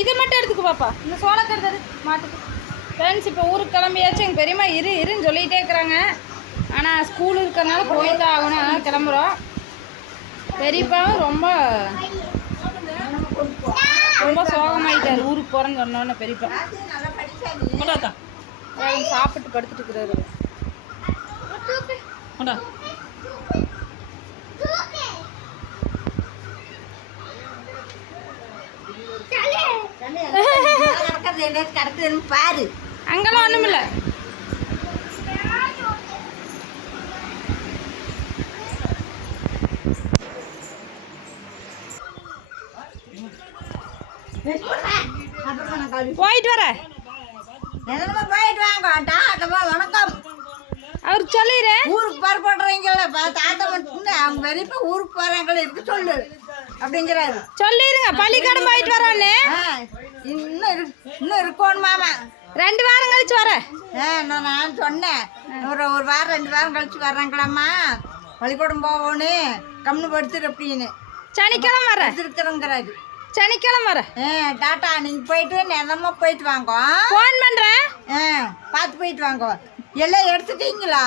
எடுத்துக்கு பாப்பா. இந்த சோளக்கருது மாட்டுக்கு. ஃப்ரெண்ட்ஸ் இப்போ ஊருக்கு கிளம்பியாச்சு. எங்கள் பெரியம்மா இரு இருன்னு சொல்லிகிட்டே இருக்கிறாங்க. ஆனால் ஸ்கூல் இருக்கிறனால போய் தான் ஆகணும். அதனால் கிளம்புறோம். பெரியப்பாவும் ரொம்ப ரொம்ப சோகமாயிட்டார். ஊருக்கு போகிறேன்னு சொன்னோன்னே பெரியப்பா. சாப்பிட்டு படுத்துட்டு இருக்கிறாரு. நடக்கிறது என்ன கிடக்குதுன்னு பாரு. அங்கெல்லாம் கழுவி போயிட்டு வர. போயிட்டு வாங்க டாட்டமா வணக்கம். அவர் சொல்லிடுறேன் ஊருக்கு பரப்படுறீங்கள தாத்தா மட்டும் அவங்க பெரியப்பா ஊருக்கு போறாங்களே இருக்கு சொல்லு? அப்படிங்கிறாரு. சொல்லிடுங்க பள்ளிக்கூடம் போயிட்டு வரோன்னு. இன்னும் இரு இன்னும் இருக்கணும் மாமா. ரெண்டு வாரம் கழிச்சு வர. ஆ நான் நான் சொன்னேன். ஒரு ஒரு வாரம் ரெண்டு வாரம் கழிச்சு வர்றாங்களாம்மா. பள்ளிக்கூடம் போகணும் கம்னு படுத்துரு அப்படின்னு. சனிக்கிழமை வர. படுத்துருக்குறேங்கிறாரு சனிக்கிழமை வர. ஆ டாட்டா நீங்கள் போயிட்டு நேரமாக போயிட்டு வாங்க. ஃபோன் பண்ணுறேன் ஆ பார்த்து போயிட்டு வாங்க. எல்லாம் எடுத்துட்டீங்களா?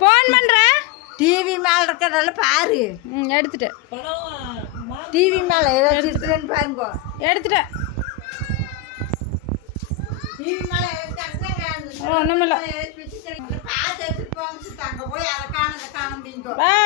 ஃபோன் பண்ணுறேன் டிவி மேலே இருக்கிறதெல்லாம் பாரு. ம் எடுத்துட்டேன். டிவி மேலே ஏதாச்சும் இருக்குதுன்னு பாருங்க. எடுத்துட்டேன். டிவி மேலே ஒன்றுமில்ல பார்த்து எடுத்துட்டு போங்க அங்கே போய் அதை காண அதை காணும் அப்படிங்கோ பாய்